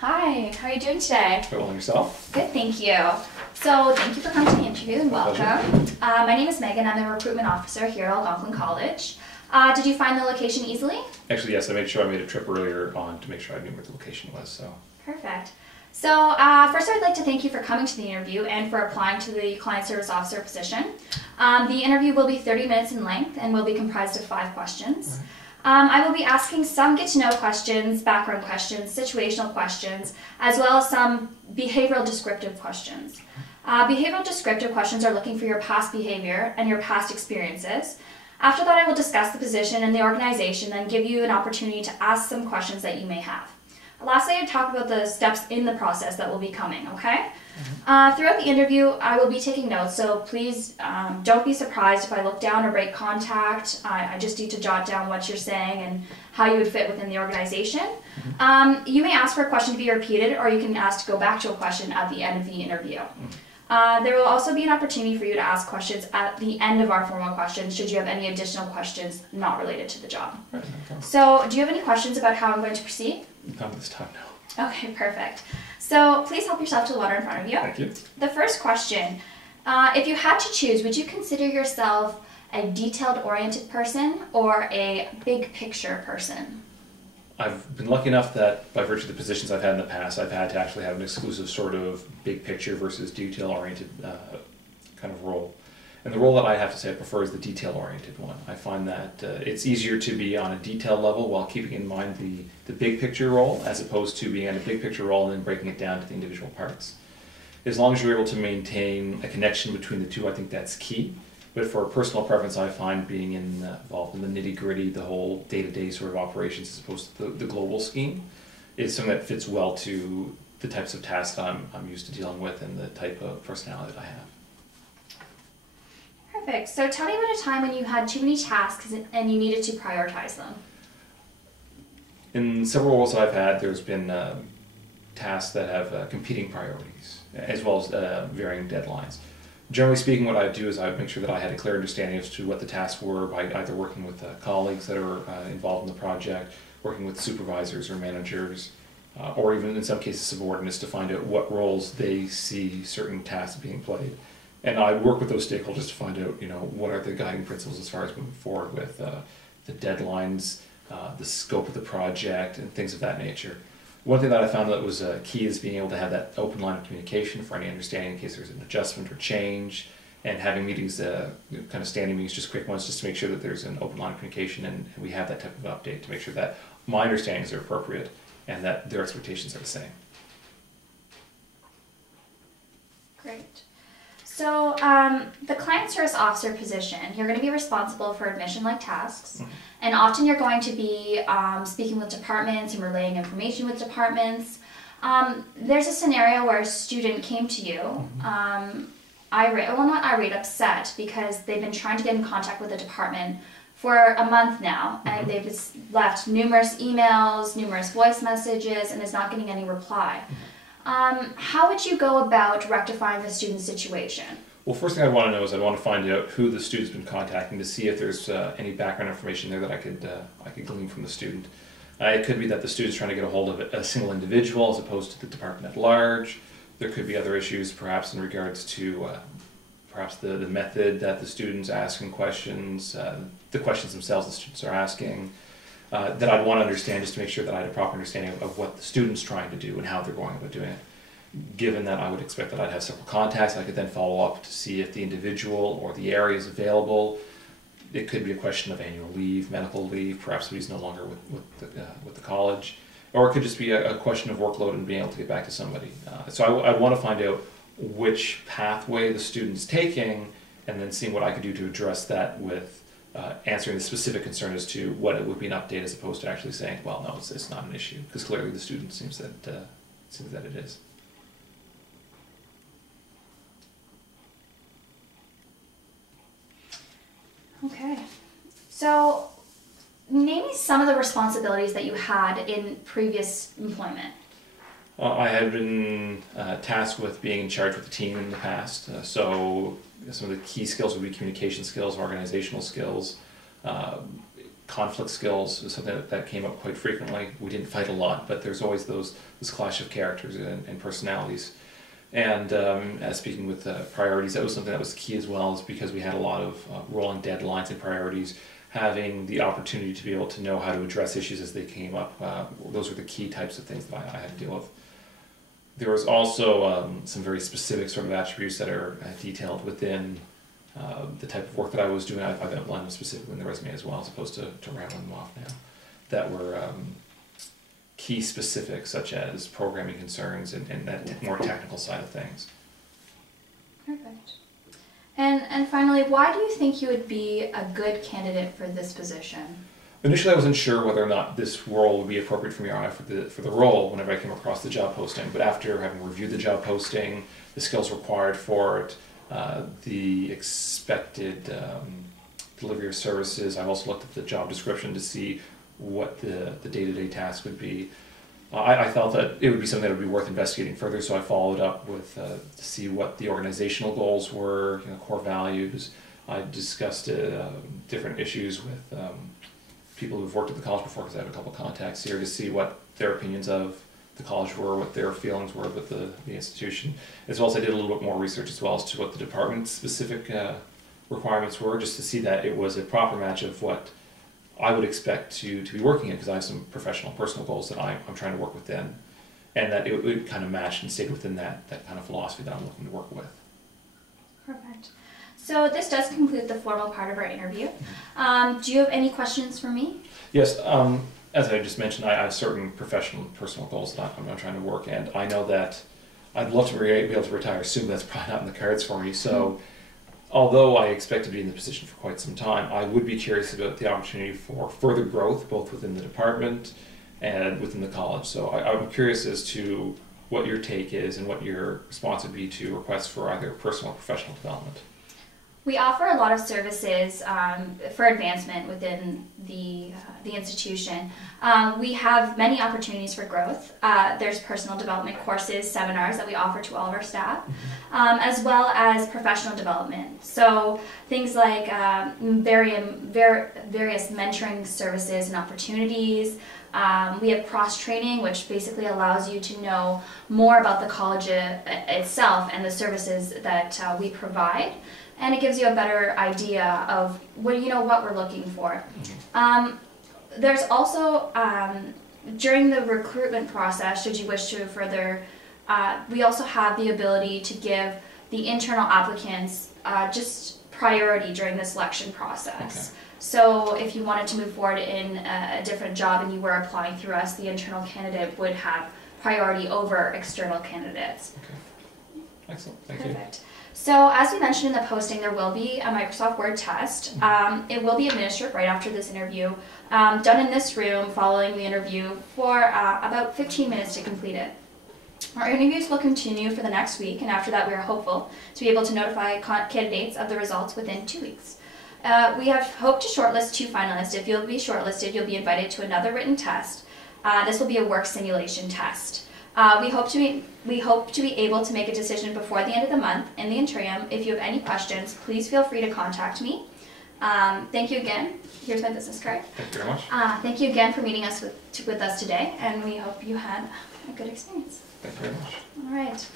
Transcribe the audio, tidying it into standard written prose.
Hi, how are you doing today? Well, and yourself? Good, thank you. So thank you for coming to the interview and welcome. My name is Megan. I'm the recruitment officer here at Algonquin College. Did you find the location easily? Actually, yes, I made sure I made a trip earlier on to make sure I knew where the location was. So Perfect. So first I'd like to thank you for coming to the interview and for applying to the client service officer position. The interview will be 30 minutes in length and will be comprised of 5 questions. I will be asking some get-to-know questions, background questions, situational questions, as well as some behavioral descriptive questions. Behavioral descriptive questions are looking for your past behavior and your past experiences. After that, I will discuss the position and the organization and give you an opportunity to ask some questions that you may have. Lastly, I'll talk about the steps in the process that will be coming, okay? Throughout the interview, I will be taking notes, so please don't be surprised if I look down or break contact. I just need to jot down what you're saying and how you would fit within the organization. You may ask for a question to be repeated, or you can ask to go back to a question at the end of the interview. There will also be an opportunity for you to ask questions at the end of our formal questions should you have any additional questions not related to the job. So, do you have any questions about how I'm going to proceed? not this time, no. Okay, perfect. So please help yourself to the water in front of you. Thank you. The first question, if you had to choose, would you consider yourself a detailed-oriented person or a big-picture person? I've been lucky enough that by virtue of the positions I've had in the past, I've had to actually have an exclusive sort of big picture versus detail-oriented kind of role. And the role that I have to say I prefer is the detail-oriented one. I find that it's easier to be on a detail level while keeping in mind the big picture role, as opposed to being on a big picture role and then breaking it down to the individual parts. As long as you're able to maintain a connection between the two, I think that's key. But for personal preference, I find being involved in the nitty-gritty, the whole day-to-day sort of operations as opposed to the global scheme is something that fits well to the types of tasks I'm used to dealing with and the type of personality that I have. Perfect. So tell me about a time when you had too many tasks and you needed to prioritize them. In several roles that I've had, there's been tasks that have competing priorities, as well as varying deadlines. Generally speaking, what I do is I make sure that I had a clear understanding as to what the tasks were by either working with colleagues that are involved in the project, working with supervisors or managers, or even in some cases subordinates to find out what roles they see certain tasks being played. And I work with those stakeholders to find out, what are the guiding principles as far as moving forward with the deadlines, the scope of the project, and things of that nature. One thing that I found that was key is being able to have that open line of communication for any understanding in case there's an adjustment or change, and having meetings, kind of standing meetings, just quick ones, just to make sure that there's an open line of communication and we have that type of update to make sure that my understandings are appropriate and that their expectations are the same. Great. So the client service officer position, you're going to be responsible for admission-like tasks, and often you're going to be speaking with departments and relaying information with departments. There's a scenario where a student came to you, upset because they've been trying to get in contact with the department for a month now, and they've just left numerous emails, numerous voice messages, and is not getting any reply. How would you go about rectifying the student's situation? Well, first thing I'd want to know is I'd want to find out who the student's been contacting to see if there's any background information there that I could glean from the student. It could be that the student's trying to get a hold of a single individual as opposed to the department at large. There could be other issues perhaps in regards to perhaps the method that the student's asking questions, the questions themselves the students are asking. That I'd want to understand just to make sure that I had a proper understanding of what the student's trying to do and how they're going about doing it. Given that I would expect that I'd have several contacts, I could then follow up to see if the individual or the area is available. It could be a question of annual leave, medical leave, perhaps he's no longer with the college, or it could just be a question of workload and being able to get back to somebody. So I want to find out which pathway the student's taking and then seeing what I could do to address that with answering the specific concern as to what it would be an update as opposed to actually saying, well, no, it's not an issue, because clearly the student seems that it is. Okay. So, name me some of the responsibilities that you had in previous employment. I had been tasked with being in charge with the team in the past, so some of the key skills would be communication skills, organizational skills, conflict skills was something that came up quite frequently. We didn't fight a lot, but there's always this clash of characters and personalities. And as speaking with priorities, that was something that was key as well, is because we had a lot of rolling deadlines and priorities. Having the opportunity to be able to know how to address issues as they came up, those were the key types of things that I had to deal with. There was also some very specific sort of attributes that are detailed within the type of work that I was doing. I've outlined them specifically in the resume as well, as opposed to rattling them off now, that were key specifics, such as programming concerns and that more technical side of things. Perfect. And finally, why do you think you would be a good candidate for this position? Initially, I wasn't sure whether or not this role would be appropriate for me or not for the role whenever I came across the job posting. But after having reviewed the job posting, the skills required for it, the expected delivery of services, I also looked at the job description to see what the day-to-day task would be. I felt that it would be something that would be worth investigating further, so I followed up with to see what the organizational goals were, core values. I discussed different issues with people who've worked at the college before, because I have a couple contacts here, to see what their opinions of the college were, what their feelings were with the institution. As well as I did a little bit more research as well as to what the department's specific requirements were, just to see that it was a proper match of what I would expect to be working in, because I have some professional, personal goals that I'm trying to work within, and that it would kind of match and stay within that kind of philosophy that I'm looking to work with. Perfect. So this does conclude the formal part of our interview. Do you have any questions for me? Yes. As I just mentioned, I have certain professional and personal goals that I'm trying to work, and I know that I'd love to be able to retire soon, but that's probably not in the cards for me. So. Although I expect to be in the position for quite some time, I would be curious about the opportunity for further growth, both within the department and within the college. So I'm curious as to what your take is and what your response would be to requests for either personal or professional development. We offer a lot of services for advancement within the institution. We have many opportunities for growth. There's personal development courses, seminars that we offer to all of our staff, as well as professional development. So things like various mentoring services and opportunities. We have cross-training, which basically allows you to know more about the college itself and the services that we provide. And it gives you a better idea of what we're looking for. There's also, during the recruitment process, should you wish to further, we also have the ability to give the internal applicants just priority during the selection process. Okay. So if you wanted to move forward in a different job and you were applying through us, the internal candidate would have priority over external candidates. Okay. Excellent. Thank you. Perfect. So as we mentioned in the posting, there will be a Microsoft Word test. It will be administered right after this interview, done in this room following the interview for about 15 minutes to complete it. Our interviews will continue for the next week, and after that we are hopeful to be able to notify candidates of the results within 2 weeks. We have hoped to shortlist 2 finalists. If you'll be shortlisted, you'll be invited to another written test. This will be a work simulation test. We hope to be able to make a decision before the end of the month. In the interim, if you have any questions, please feel free to contact me. Thank you again. Here's my business card. Thank you very much. Thank you again for meeting us with us today, and we hope you had a good experience. Thank you very much. All right.